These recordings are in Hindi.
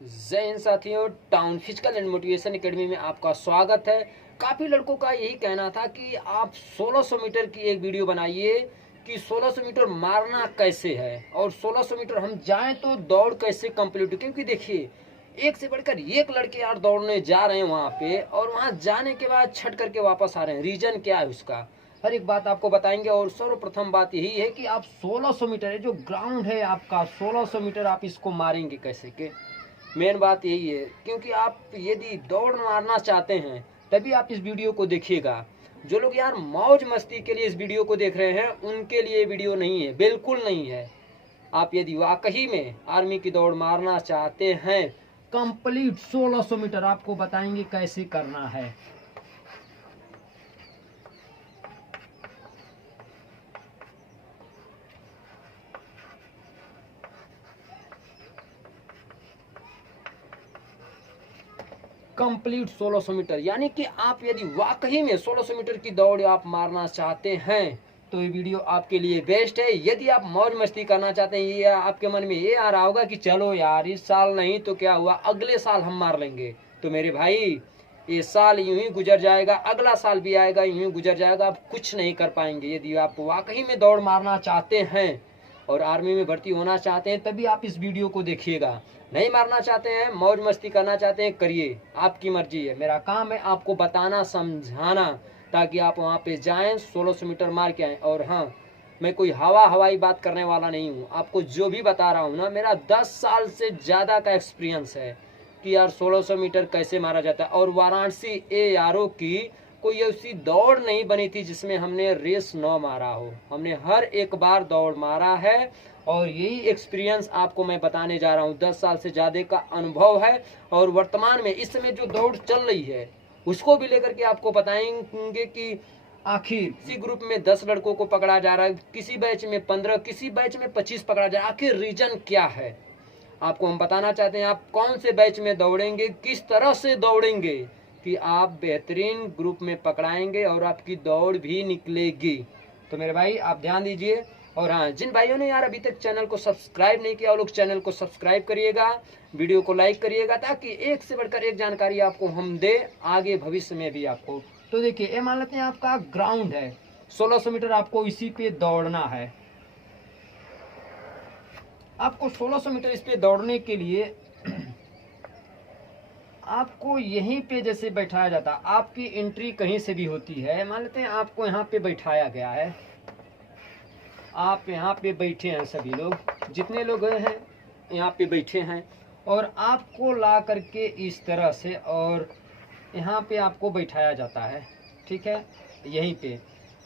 जय हिंद साथियों, town physical and motivation academy में आपका स्वागत है। काफ़ी लड़कों का यही कहना था कि आप 1600 मीटर की एक वीडियो बनाइए कि 1600 मीटर मारना कैसे है और 1600 मीटर हम जाएं तो दौड़ कैसे कंप्लीट, क्योंकि देखिए एक से बढ़कर एक लड़के यार दौड़ने जा रहे हैं वहाँ पे और वहाँ जाने के बाद छट करके वापस आ रहे हैं। रीजन क्या है उसका, हर एक बात आपको बताएंगे। और सर्वप्रथम बात यही है कि आप 1600 मीटर है जो ग्राउंड है आपका, 1600 मीटर आप इसको मारेंगे कैसे के। मेन बात यही है, क्योंकि आप यदि दौड़ मारना चाहते हैं तभी आप इस वीडियो को देखिएगा। जो लोग यार मौज मस्ती के लिए इस वीडियो को देख रहे हैं उनके लिए वीडियो नहीं है, बिल्कुल नहीं है। आप यदि वाकई में आर्मी की दौड़ मारना चाहते हैं, कंप्लीट 1600 मीटर आपको बताएंगे कैसे करना है। कंप्लीट 1600 मीटर, यानी कि आप यदि वाकई में 1600 मीटर की दौड़ आप मारना चाहते हैं तो ये वीडियो आपके लिए बेस्ट है। यदि आप मौज मस्ती करना चाहते हैं, ये आपके मन में ये आ रहा होगा कि चलो यार इस साल नहीं तो क्या हुआ, अगले साल हम मार लेंगे, तो मेरे भाई ये साल यूं ही गुजर जाएगा, अगला साल भी आएगा यूं ही गुजर जाएगा, आप कुछ नहीं कर पाएंगे। यदि आप वाकई में दौड़ मारना चाहते हैं और आर्मी में भर्ती होना चाहते हैं तभी आप इस वीडियो को देखिएगा। नहीं मारना चाहते हैं, मौज मस्ती करना चाहते हैं, करिए, आपकी मर्जी है। मेरा काम है आपको बताना, समझाना, ताकि आप वहाँ पे जाएं 1600 मीटर मार के आएँ। और हाँ, मैं कोई हवाई बात करने वाला नहीं हूँ। आपको जो भी बता रहा हूँ ना, मेरा 10 साल से ज़्यादा का एक्सपीरियंस है कि यार 1600 मीटर कैसे मारा जाता है। और वाराणसी ARO की कोई ऐसी दौड़ नहीं बनी थी जिसमें हमने रेस न मारा हो। हमने हर एक बार दौड़ मारा है और यही एक्सपीरियंस आपको मैं बताने जा रहा हूँ। 10 साल से ज़्यादा का अनुभव है और वर्तमान में इस समय जो दौड़ चल रही है उसको भी लेकर के आपको बताएंगे कि आखिर किसी ग्रुप में 10 लड़कों को पकड़ा जा रहा है, किसी बैच में 15, किसी बैच में 25 पकड़ा जा रहा है। आखिर रीजन क्या है आपको हम बताना चाहते हैं। आप कौन से बैच में दौड़ेंगे, किस तरह से दौड़ेंगे कि आप बेहतरीन ग्रुप में पकड़ाएंगे और आपकी दौड़ भी निकलेगी। तो मेरे भाई आप ध्यान दीजिए। और हाँ, जिन भाइयों ने यार अभी तक चैनल को सब्सक्राइब नहीं किया वो लोग चैनल को सब्सक्राइब करिएगा, वीडियो को लाइक करिएगा, ताकि एक से बढ़कर एक जानकारी आपको हम दे आगे भविष्य में भी आपको। तो देखिए, ये मान लेते हैं आपका ग्राउंड है, 1600 मीटर आपको इसी पे दौड़ना है। आपको 1600 मीटर इस पे दौड़ने के लिए आपको यहीं पे जैसे बैठाया जाता, आपकी एंट्री कहीं से भी होती है। मान लेते हैं आपको यहाँ पे बैठाया गया है, आप यहाँ पे बैठे हैं, सभी लोग जितने लोग हैं यहाँ पे बैठे हैं और आपको ला करके इस तरह से और यहाँ पे आपको बैठाया जाता है। ठीक है, यहीं पे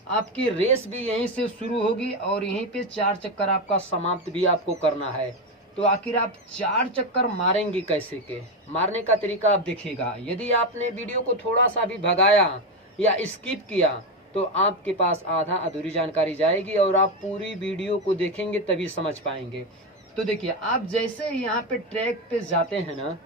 आपकी रेस भी यहीं से शुरू होगी और यहीं पे 4 चक्कर आपका समाप्त भी आपको करना है। तो आखिर आप 4 चक्कर मारेंगे कैसे के, मारने का तरीका आप देखिएगा। यदि आपने वीडियो को थोड़ा सा भी भगाया या स्किप किया तो आपके पास आधा अधूरी जानकारी जाएगी और आप पूरी वीडियो को देखेंगे तभी समझ पाएंगे। तो देखिए, आप जैसे यहाँ पे ट्रैक पे जाते हैं ना,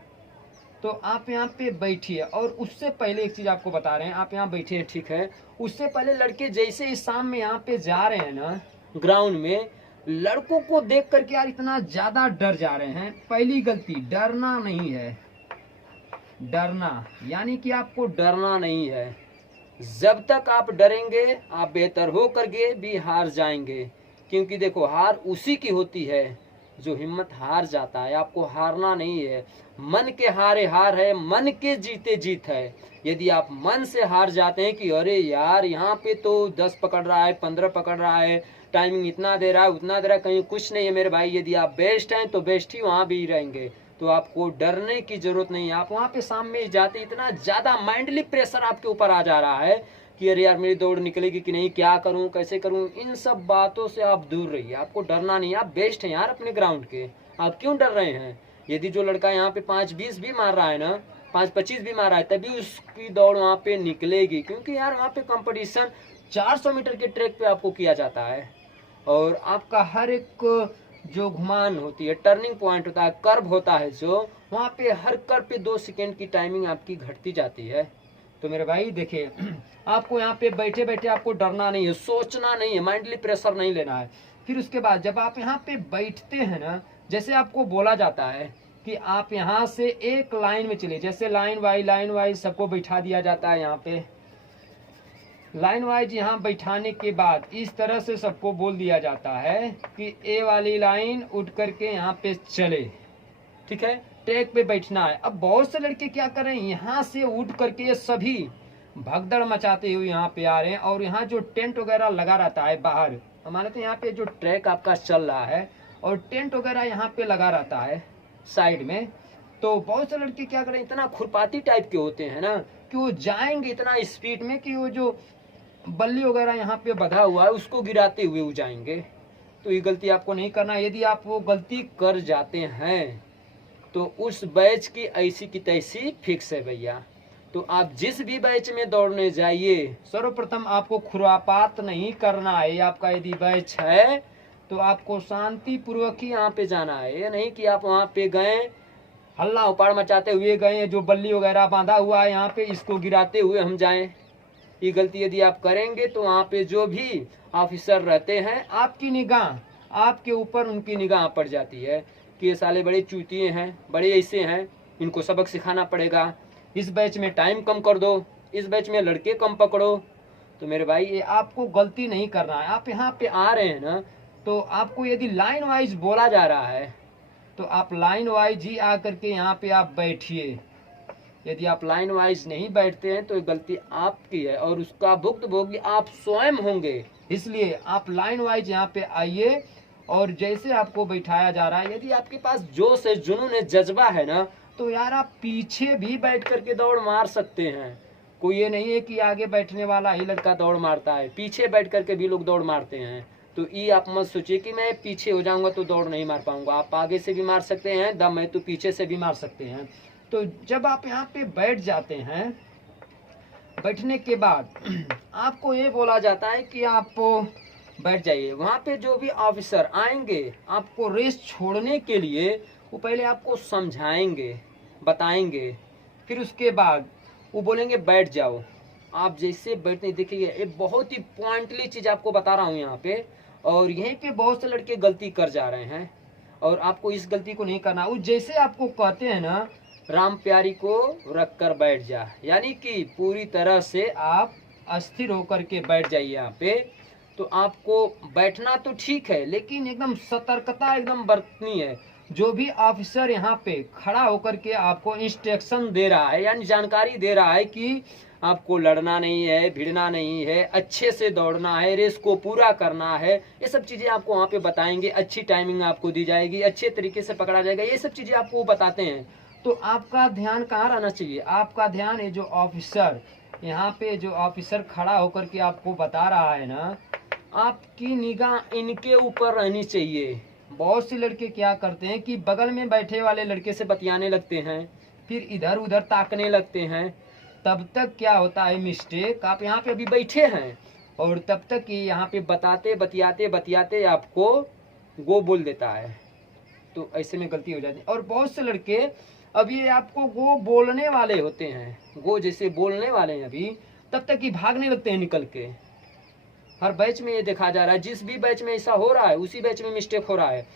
तो आप यहाँ पे बैठिए। और उससे पहले एक चीज़ आपको बता रहे हैं, आप यहाँ बैठे हैं, ठीक है, उससे पहले लड़के जैसे इस शाम में यहाँ पे जा रहे हैं ना ग्राउंड में, लड़कों को देख करके यार इतना ज़्यादा डर जा रहे हैं। पहली गलती, डरना नहीं है, डरना यानी कि आपको डरना नहीं है। जब तक आप डरेंगे आप बेहतर हो करके भी हार जाएंगे, क्योंकि देखो हार उसी की होती है जो हिम्मत हार जाता है। आपको हारना नहीं है, मन के हारे हार है, मन के जीते जीत है। यदि आप मन से हार जाते हैं कि अरे यार यहाँ पे तो 10 पकड़ रहा है, 15 पकड़ रहा है, टाइमिंग इतना दे रहा है, उतना दे रहा है, कहीं कुछ नहीं है, मेरे भाई यदि आप बेस्ट हैं तो बेस्ट ही वहाँ भी रहेंगे। तो आपको डरने की जरूरत नहीं है। आप वहाँ पे सामने जाते इतना ज़्यादा माइंडली प्रेशर आपके ऊपर आ जा रहा है कि अरे यार मेरी दौड़ निकलेगी कि नहीं, क्या करूं, कैसे करूं, इन सब बातों से आप दूर रहिए। आपको डरना नहीं, आप बेस्ट हैं यार अपने ग्राउंड के, आप क्यों डर रहे हैं। यदि जो लड़का यहाँ पे 5:20 भी मार रहा है ना, 5:25 भी मार रहा है, तभी उसकी दौड़ वहाँ पे निकलेगी, क्योंकि यार वहाँ पे कंपटीशन 400 मीटर के ट्रैक पे आपको किया जाता है। और आपका हर एक जो घुमान होती है, टर्निंग पॉइंट होता है, कर्व होता है, जो वहाँ पे हर कर्व पे 2 सेकेंड की टाइमिंग आपकी घटती जाती है। तो मेरे भाई देखिए, आपको यहाँ पे बैठे बैठे आपको डरना नहीं है, सोचना नहीं है, माइंडली प्रेशर नहीं लेना है। फिर उसके बाद जब आप यहाँ पे बैठते हैं ना, जैसे आपको बोला जाता है कि आप यहाँ से एक लाइन में चलिए। जैसे लाइन वाइज सबको बैठा दिया जाता है। यहाँ पे लाइन वाइज यहाँ बैठाने के बाद इस तरह से सबको बोल दिया जाता है कि ए वाली लाइन उठ करके यहाँ पे चले, ठीक है, ट्रैक पे बैठना है। अब बहुत से लड़के क्या कर रहे हैं, यहाँ से उठ करके सभी भगदड़ मचाते हुए यहाँ पे आ रहे हैं। और यहाँ जो टेंट वगैरह लगा रहता है बाहर, हमारे तो यहाँ पे जो ट्रैक आपका चल रहा है और टेंट वगैरह यहाँ पे लगा रहता है साइड में, तो बहुत से लड़के क्या करें, इतना खुरपाती टाइप के होते हैं ना कि वो जाएंगे इतना स्पीड में कि वो जो बल्ली वगैरह यहाँ पे बंधा हुआ है उसको गिराते हुए वो जाएंगे। तो ये गलती आपको नहीं करना। यदि आप वो गलती कर जाते हैं तो उस बैच की ऐसी की तैसी फिक्स है भैया। तो आप जिस भी बैच में दौड़ने जाइए, सर्वप्रथम आपको खुरापात नहीं करना है। आपका यदि बैच है तो आपको शांति पूर्वक ही यहाँ पे जाना है। ये नहीं कि आप वहाँ पे गए हल्ला उपाड़ मचाते हुए गए, जो बल्ली वगैरह बांधा हुआ है यहाँ पे इसको गिराते हुए हम जाएं। ये गलती यदि आप करेंगे तो वहाँ पे जो भी ऑफिसर रहते हैं आपकी निगाह, आपके ऊपर उनकी निगाह पड़ जाती है कि ये साले बड़े चूतिए हैं, बड़े ऐसे हैं, इनको सबक सिखाना पड़ेगा, इस बैच में टाइम कम कर दो, इस बैच में लड़के कम पकड़ो। तो मेरे भाई ये आपको गलती नहीं करना है। आप यहाँ पे आ रहे हैं ना, तो आपको यदि लाइन वाइज बोला जा रहा है तो आप लाइन वाइज ही आ करके यहाँ पे आप बैठिए। यदि आप लाइन वाइज नहीं बैठते हैं तो ये गलती आपकी है और उसका भुक्तभोगी आप स्वयं होंगे। इसलिए आप लाइन वाइज यहाँ पे आइए और जैसे आपको बैठाया जा रहा है, यदि आपके पास जोश है, जुनून है, जज्बा है ना, तो यार आप पीछे भी बैठ करके दौड़ मार सकते हैं। कोई ये नहीं है कि आगे बैठने वाला ही लड़का दौड़ मारता है, पीछे बैठ करके भी लोग दौड़ मारते हैं। तो ये आप मत सोचिए कि मैं पीछे हो जाऊंगा तो दौड़ नहीं मार पाऊंगा। आप आगे से भी मार सकते हैं, दम है तो पीछे से भी मार सकते हैं। तो जब आप यहाँ पे बैठ जाते हैं, बैठने के बाद आपको ये बोला जाता है कि आप बैठ जाइए। वहाँ पे जो भी ऑफिसर आएंगे आपको रेस छोड़ने के लिए, वो पहले आपको समझाएंगे, बताएंगे, फिर उसके बाद वो बोलेंगे बैठ जाओ। आप जैसे बैठने, देखिए ये बहुत ही पॉइंटली चीज़ आपको बता रहा हूँ यहाँ पे, और यहीं पे बहुत से लड़के गलती कर जा रहे हैं और आपको इस गलती को नहीं करना। वो जैसे आपको कहते हैं ना, राम प्यारी को रख कर बैठ जा, यानी कि पूरी तरह से आप अस्थिर होकर के बैठ जाइए यहाँ पे। तो आपको बैठना तो ठीक है, लेकिन एकदम सतर्कता एकदम बरतनी है। जो भी ऑफिसर यहाँ पे खड़ा होकर के आपको इंस्ट्रक्शन दे रहा है, यानी जानकारी दे रहा है कि आपको लड़ना नहीं है, भिड़ना नहीं है, अच्छे से दौड़ना है, रेस को पूरा करना है, ये सब चीज़ें आपको वहाँ पे बताएंगे। अच्छी टाइमिंग आपको दी जाएगी, अच्छे तरीके से पकड़ा जाएगा, ये सब चीज़ें आपको बताते हैं। तो आपका ध्यान कहाँ रहना चाहिए? आपका ध्यान ये जो ऑफिसर यहाँ पे जो ऑफिसर खड़ा होकर के आपको बता रहा है ना, आपकी निगाह इनके ऊपर रहनी चाहिए। बहुत से लड़के क्या करते हैं कि बगल में बैठे वाले लड़के से बतियाने लगते हैं, फिर इधर उधर ताकने लगते हैं। तब तक क्या होता है मिस्टेक, आप यहाँ पे अभी बैठे हैं और तब तक ये यहाँ पे बताते बतियाते बतियाते आपको गो बोल देता है। तो ऐसे में गलती हो जाती है। और बहुत से लड़के अभी आपको गो बोलने वाले होते हैं, गो जैसे बोलने वाले हैं अभी, तब तक ही भागने लगते हैं निकल के। हर बैच में ये देखा जा रहा है, जिस भी बैच में ऐसा हो रहा है उसी बैच में मिस्टेक हो रहा है।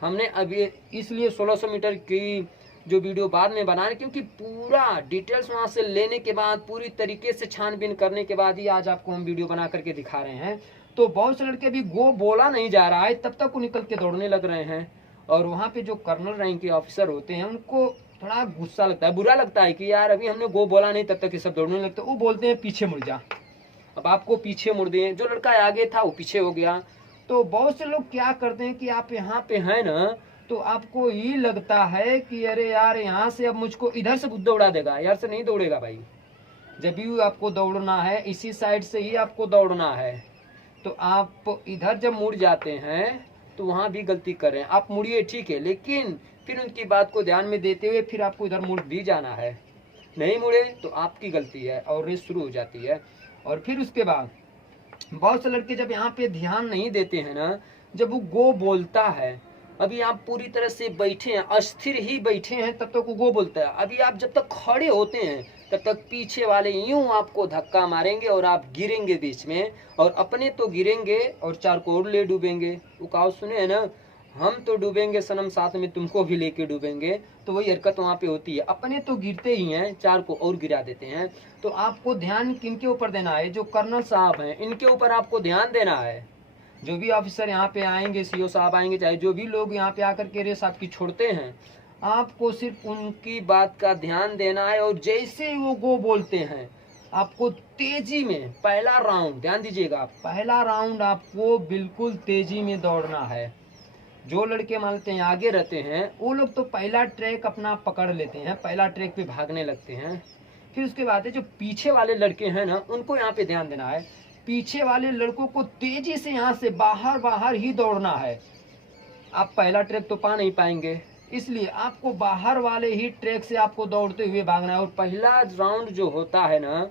हमने अभी इसलिए 1600 मीटर की जो वीडियो बाद में बनाए, क्योंकि पूरा डिटेल्स वहाँ से लेने के बाद, पूरी तरीके से छानबीन करने के बाद ही आज आपको हम वीडियो बना करके दिखा रहे हैं। तो बहुत से लड़के भी गो बोला नहीं जा रहा है, तब तक वो निकल के दौड़ने लग रहे हैं। और वहाँ पे जो कर्नल रैंक के ऑफिसर होते हैं उनको थोड़ा गुस्सा लगता है, बुरा लगता है कि यार अभी हमने गो बोला नहीं, तब तक ये सब दौड़ने लगते। वो बोलते हैं पीछे मुड़ जा। अब आपको पीछे मुड़ दिए, जो लड़का आगे था वो पीछे हो गया। तो बहुत से लोग क्या करते हैं कि आप यहाँ पे हैं ना, तो आपको ये लगता है कि अरे यार यहाँ से अब मुझको इधर से दौड़ा देगा, यार से नहीं दौड़ेगा भाई। जब भी आपको दौड़ना है इसी साइड से ही आपको दौड़ना है। तो आप इधर जब मुड़ जाते हैं तो वहाँ भी गलती कर रहे हैं। आप मुड़िए ठीक है, लेकिन फिर उनकी बात को ध्यान में देते हुए फिर आपको इधर मुड़ भी जाना है। नहीं मुड़े तो आपकी गलती है और रेस शुरू हो जाती है। और फिर उसके बाद बहुत से लड़के जब यहाँ पे ध्यान नहीं देते हैं ना, जब वो गो बोलता है, अभी आप पूरी तरह से बैठे हैं, अस्थिर ही बैठे हैं, तब तक वो गो बोलता है। अभी आप जब तक खड़े होते हैं तब तक पीछे वाले यूं आपको धक्का मारेंगे और आप गिरेंगे बीच में, और अपने तो गिरेंगे और चार को और ले डूबेंगे। वो कहावत सुने है ना, हम तो डूबेंगे सनम साथ में तुमको भी लेके डूबेंगे, तो वही हरकत वहाँ पे होती है। अपने तो गिरते ही हैं, 4 को और गिरा देते हैं। तो आपको ध्यान किनके ऊपर देना है? जो कर्नल साहब हैं इनके ऊपर आपको ध्यान देना है। जो भी ऑफिसर यहाँ पे आएंगे, सीओ साहब आएंगे, चाहे जो भी लोग यहाँ पे आकर के रेस आपकी छोड़ते हैं, आपको सिर्फ उनकी बात का ध्यान देना है। और जैसे वो गो बोलते हैं आपको तेजी में, पहला राउंड ध्यान दीजिएगा, पहला राउंड आपको बिल्कुल तेजी में दौड़ना है। जो लड़के मानते हैं आगे रहते हैं वो लोग तो पहला ट्रैक अपना पकड़ लेते हैं, पहला ट्रैक पे भागने लगते हैं। फिर उसके बाद जो पीछे वाले लड़के हैं ना, उनको यहाँ पे ध्यान देना है। पीछे वाले लड़कों को तेजी से यहाँ से बाहर बाहर ही दौड़ना है। आप पहला ट्रैक तो पा नहीं पाएंगे, इसलिए आपको बाहर वाले ही ट्रैक से आपको दौड़ते हुए भागना है। और पहला राउंड जो होता है ना,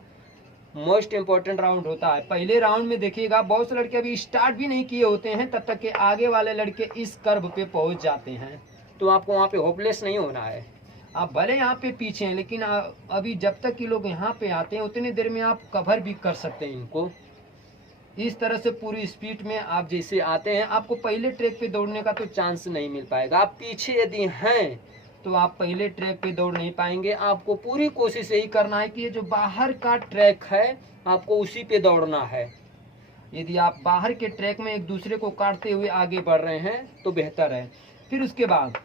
मोस्ट इम्पोर्टेंट राउंड होता है। पहले राउंड में देखिएगा बहुत से लड़के अभी स्टार्ट भी नहीं किए होते हैं, तब तक के आगे वाले लड़के इस कर्व पे पहुंच जाते हैं। तो आपको वहाँ पे होपलेस नहीं होना है। आप भले यहाँ पे पीछे हैं, लेकिन अभी जब तक कि लोग यहाँ पे आते हैं उतनी देर में आप कवर भी कर सकते हैं इनको। इस तरह से पूरी स्पीड में आप जैसे आते हैं, आपको पहले ट्रैक पे दौड़ने का तो चांस नहीं मिल पाएगा। आप पीछे यदि हैं तो आप पहले ट्रैक पे दौड़ नहीं पाएंगे। आपको पूरी कोशिश यही करना है कि ये जो बाहर का ट्रैक है आपको उसी पे दौड़ना है। यदि आप बाहर के ट्रैक में एक दूसरे को काटते हुए आगे बढ़ रहे हैं तो बेहतर है। फिर उसके बाद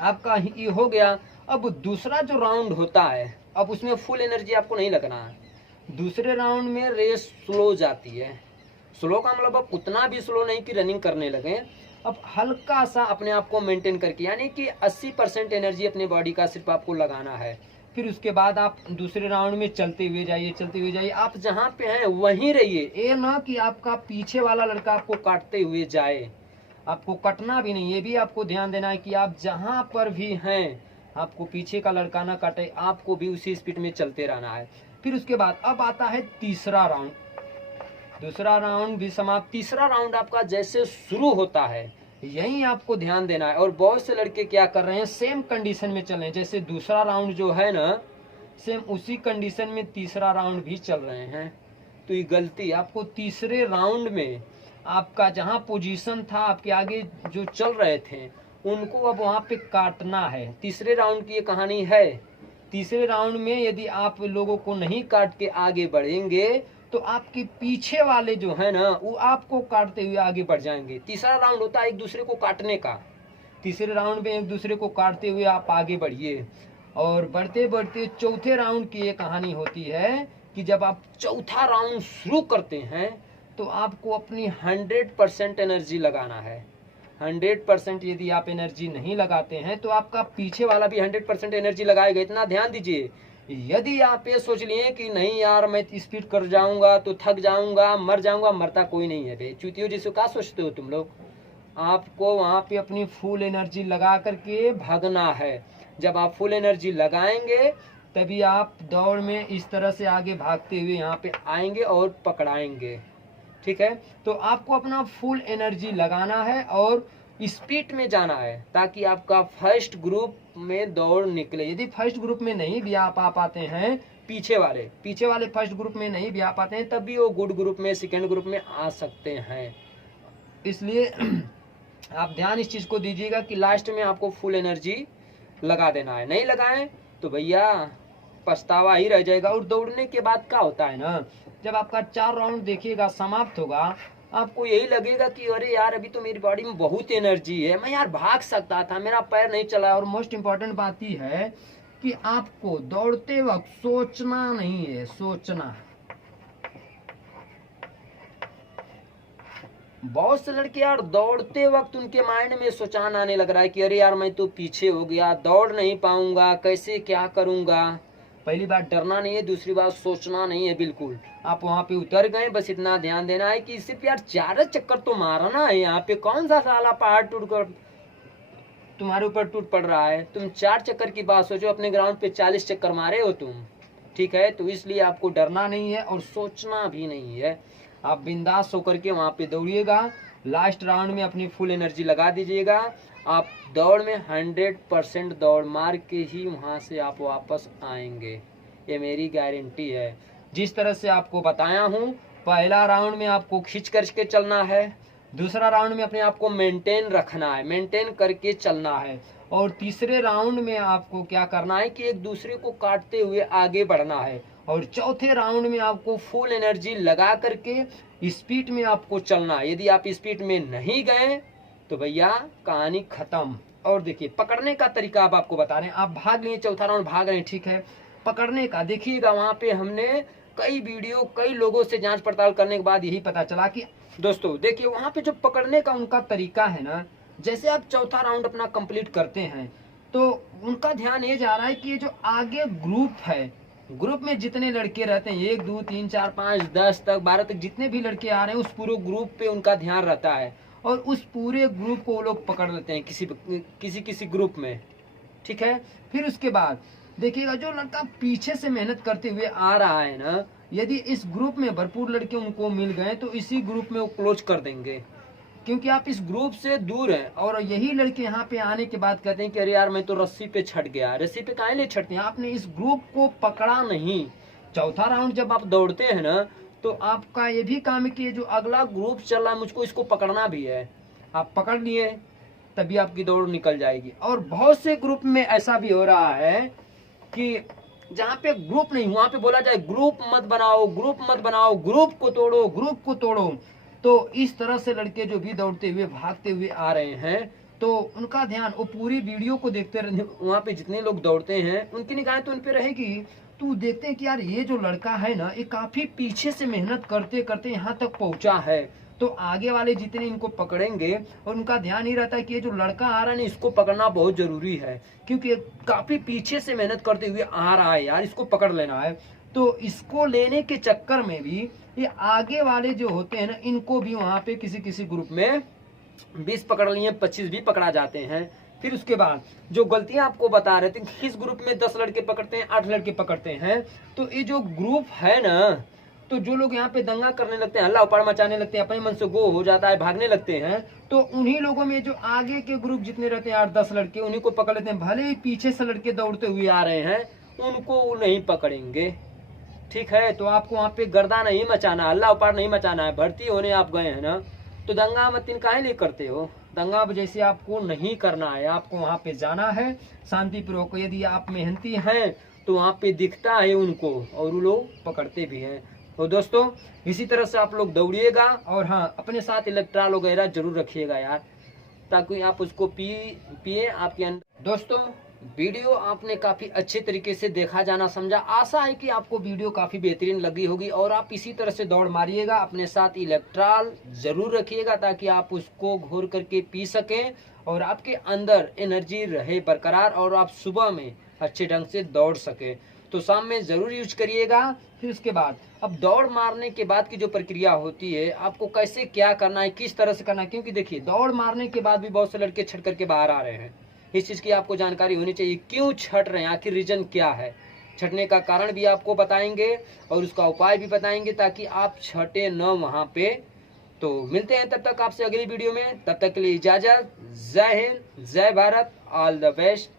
आपका ये हो गया। अब दूसरा जो राउंड होता है, अब उसमें फुल एनर्जी आपको नहीं लगना है। दूसरे राउंड में रेस स्लो जाती है। स्लो का मतलब अब उतना भी स्लो नहीं कि रनिंग करने लगे, अब हल्का सा अपने आप को मेंटेन करके, यानी कि 80% एनर्जी अपने बॉडी का सिर्फ आपको लगाना है। फिर उसके बाद आप दूसरे राउंड में चलते हुए जाइए, चलते हुए जाइए। आप जहाँ पे हैं वहीं रहिए, ये ना कि आपका पीछे वाला लड़का आपको काटते हुए जाए। आपको कटना भी नहीं, ये भी आपको ध्यान देना है कि आप जहाँ पर भी हैं आपको पीछे का लड़का ना काटे, आपको भी उसी स्पीड में चलते रहना है। फिर उसके बाद अब आता है तीसरा राउंड। दूसरा राउंड भी समाप्त। तीसरा राउंड आपका जैसे शुरू होता है यही आपको ध्यान देना है। और बहुत से लड़के क्या कर रहे हैं, सेम कंडीशन में चल रहे हैं। जैसे दूसरा राउंड जो है ना, सेम उसी कंडीशन में तीसरा राउंड भी चल रहे हैं। तो ये गलती, आपको तीसरे राउंड में आपका जहां पोजीशन था, आपके आगे जो चल रहे थे उनको अब वहां पे काटना है। तीसरे राउंड की ये कहानी है। तीसरे राउंड में यदि आप लोगों को नहीं काट के आगे बढ़ेंगे तो आपके पीछे वाले जो है ना वो आपको काटते हुए आगे बढ़ जाएंगे। तीसरा राउंड होता है एक दूसरे को काटने का। तीसरे राउंड में एक दूसरे को काटते हुए आप आगे बढ़िए। और बढ़ते बढ़ते चौथे राउंड की ये कहानी होती है कि जब आप चौथा राउंड शुरू करते हैं तो आपको अपनी 100% एनर्जी लगाना है। 100% यदि आप एनर्जी नहीं लगाते हैं तो आपका पीछे वाला भी 100% एनर्जी लगाएगा। इतना ध्यान दीजिए। यदि आप ये सोच लिए कि नहीं यार मैं स्पीड कर जाऊंगा तो थक जाऊंगा, मर जाऊंगा, मरता कोई नहीं है बे चूतियों, जिसको क्या सोचते हो तुम लोग। आपको वहां पे अपनी फुल एनर्जी लगा करके भागना है। जब आप फुल एनर्जी लगाएंगे तभी आप दौड़ में इस तरह से आगे भागते हुए यहाँ पे आएंगे और पकड़ाएंगे। ठीक है, तो आपको अपना फुल एनर्जी लगाना है और स्पीड में जाना है ताकि आपका फर्स्ट ग्रुप में दौड़ निकले। यदि फर्स्ट ग्रुप में नहीं भी आप आ पाते हैं, पीछे वाले फर्स्ट ग्रुप में नहीं भी आ पाते हैं, तब भी वो गुड ग्रुप में, सेकेंड ग्रुप में आ सकते हैं। इसलिए आप ध्यान इस चीज को दीजिएगा कि लास्ट में आपको फुल एनर्जी लगा देना है। नहीं लगाएं तो भैया पछतावा ही रह जाएगा। और दौड़ने के बाद क्या होता है ना, जब आपका 4 राउंड देखिएगा समाप्त होगा, आपको यही लगेगा कि अरे यार अभी तो मेरी बॉडी में बहुत एनर्जी है, मैं यार भाग सकता था, मेरा पैर नहीं चला। और मोस्ट इम्पोर्टेंट बात यह है कि आपको दौड़ते वक्त सोचना नहीं है, सोचना। बहुत से लड़के यार दौड़ते वक्त उनके माइंड में सोचान आने लग रहा है कि अरे यार मैं तो पीछे हो गया, दौड़ नहीं पाऊंगा, कैसे क्या करूंगा। पहली बात डरना नहीं है, दूसरी बात सोचना नहीं है बिल्कुल। आप वहां पे उतर गए, बस इतना ध्यान देना है कि सिर्फ यार 4 चक्कर तो मारना है। यहाँ पे कौन सा साला पहाड़ टूट कर तुम्हारे ऊपर टूट पड़ रहा है। तुम 4 चक्कर की बात सोचो, अपने ग्राउंड पे 40 चक्कर मारे हो तुम। ठीक है, तो इसलिए आपको डरना नहीं है और सोचना भी नहीं है। आप बिंदास होकर के वहां पे दौड़िएगा। लास्ट राउंड में अपनी फुल एनर्जी लगा दीजिएगा। आप दौड़ में 100% दौड़ मार के ही वहां से आप वापस आएंगे, ये मेरी गारंटी है। जिस तरह से आपको बताया हूँ, पहला राउंड में आपको खींच कर के चलना है, दूसरा राउंड में अपने आप को मेंटेन रखना है, मेंटेन करके चलना है। और तीसरे राउंड में आपको क्या करना है कि एक दूसरे को काटते हुए आगे बढ़ना है। और चौथे राउंड में आपको फुल एनर्जी लगा करके स्पीड में आपको चलना है। यदि आप स्पीड में नहीं गए तो भैया कहानी खत्म। और देखिए पकड़ने का तरीका अब आपको बता रहे हैं। आप भाग लिए, चौथा राउंड भाग रहे हैं, ठीक है। पकड़ने का देखिएगा, वहां पे हमने कई वीडियो कई लोगों से जांच पड़ताल करने के बाद यही पता चला कि दोस्तों देखिए वहां पे जो पकड़ने का उनका तरीका है ना, जैसे आप चौथा राउंड अपना कंप्लीट करते हैं तो उनका ध्यान ये जा रहा है कि ये जो आगे ग्रुप है, ग्रुप में जितने लड़के रहते हैं 1 2 3 4 5 10 तक 12 तक जितने भी लड़के आ रहे हैं उस पूरे ग्रुप पे उनका ध्यान रहता है और उस पूरे ग्रुप को वो लोग पकड़ लेते हैं किसी ग्रुप में, ठीक है। फिर उसके बाद देखिएगा जो लड़का पीछे से मेहनत करते हुए आ रहा है ना, यदि इस ग्रुप में भरपूर लड़के उनको मिल गए तो इसी ग्रुप में वो क्लोज कर देंगे, क्योंकि आप इस ग्रुप से दूर हैं। और यही लड़के यहाँ पे आने के बाद कहते हैं कि अरे यार मैं तो रस्सी पे छट गया। रस्सी पे काहे लिए छटते हैं? आपने इस ग्रुप को पकड़ा नहीं। चौथा राउंड जब आप दौड़ते हैं ना तो आपका ये भी काम है कि जो अगला ग्रुप चल रहा है मुझको इसको पकड़ना भी है। आप पकड़ लिए तभी आपकी दौड़ निकल जाएगी। और बहुत से ग्रुप में ऐसा भी हो रहा है कि जहाँ पे ग्रुप नहीं वहां पे बोला जाए ग्रुप मत बनाओ, ग्रुप मत बनाओ, ग्रुप को तोड़ो, ग्रुप को तोड़ो। तो इस तरह से लड़के जो भी दौड़ते हुए भागते हुए आ रहे हैं तो उनका ध्यान वो पूरी वीडियो को देखते रहने। वहां पे जितने लोग दौड़ते हैं उनकी निगाहें तो उन पे रहेगी। तो देखते हैं कि यार ये जो लड़का है ना ये काफी पीछे से मेहनत करते करते यहाँ तक पहुंचा है। तो आगे वाले जितने इनको पकड़ेंगे और उनका ध्यान ही रहता है कि ये जो लड़का आ रहा है ना इसको पकड़ना बहुत जरूरी है, क्योंकि काफी पीछे से मेहनत करते हुए आ रहा है यार, इसको पकड़ लेना है। तो इसको लेने के चक्कर में भी ये आगे वाले जो होते हैं ना इनको भी वहां पे किसी ग्रुप में 20 पकड़ लिए, 25 भी पकड़ा जाते हैं। फिर उसके बाद जो गलतियां आपको बता रहे थे, किस ग्रुप में 10 लड़के पकड़ते हैं, 8 लड़के पकड़ते हैं। तो ये जो ग्रुप है ना, तो जो लोग यहाँ पे दंगा करने लगते हैं, हल्ला उपाड़ मचाने लगते हैं, अपने मन से गो हो जाता है, भागने लगते हैं, तो उन्हीं लोगों में जो आगे के ग्रुप जितने रहते हैं 8-10 लड़के उन्हीं को पकड़ लेते हैं। भले ही पीछे से लड़के दौड़ते हुए आ रहे हैं उनको नहीं पकड़ेंगे, ठीक है। तो आपको वहाँ पे गर्दा नहीं मचाना, हल्ला उपाड़ नहीं मचाना है। भर्ती होने आप गए हैं ना तो दंगा मतीन काहे लिए करते हो? दंगा जैसे आपको नहीं करना है, आपको वहाँ पे जाना है शांतिपूर्वक। यदि आप मेहनती हैं तो वहाँ पे दिखता है उनको और वो लोग पकड़ते भी हैं। तो दोस्तों इसी तरह से आप लोग दौड़िएगा। और हाँ, अपने साथ इलेक्ट्रॉल वगैरह जरूर रखिएगा यार, ताकि आप उसको पिए आपके अंदर। दोस्तों वीडियो आपने काफी अच्छे तरीके से देखा, जाना, समझा। आशा है कि आपको वीडियो काफी बेहतरीन लगी होगी और आप इसी तरह से दौड़ मारिएगा। अपने साथ इलेक्ट्रॉल जरूर रखिएगा ताकि आप उसको घोर करके पी सकें और आपके अंदर एनर्जी रहे बरकरार और आप सुबह में अच्छे ढंग से दौड़ सके। तो शाम में जरूर यूज करिएगा। फिर उसके बाद अब दौड़ मारने के बाद की जो प्रक्रिया होती है, आपको कैसे क्या करना है, किस तरह से करना है, क्योंकि देखिए दौड़ मारने के बाद भी बहुत से लड़के छट करके बाहर आ रहे हैं। इस चीज की आपको जानकारी होनी चाहिए, क्यों छट रहे हैं, आखिर रीजन क्या है। छटने का कारण भी आपको बताएंगे और उसका उपाय भी बताएंगे ताकि आप छटे न वहां पे। तो मिलते हैं तब तक आपसे अगली वीडियो में, तब तक के लिए इजाजत। जय हिंद, जय भारत, ऑल द बेस्ट।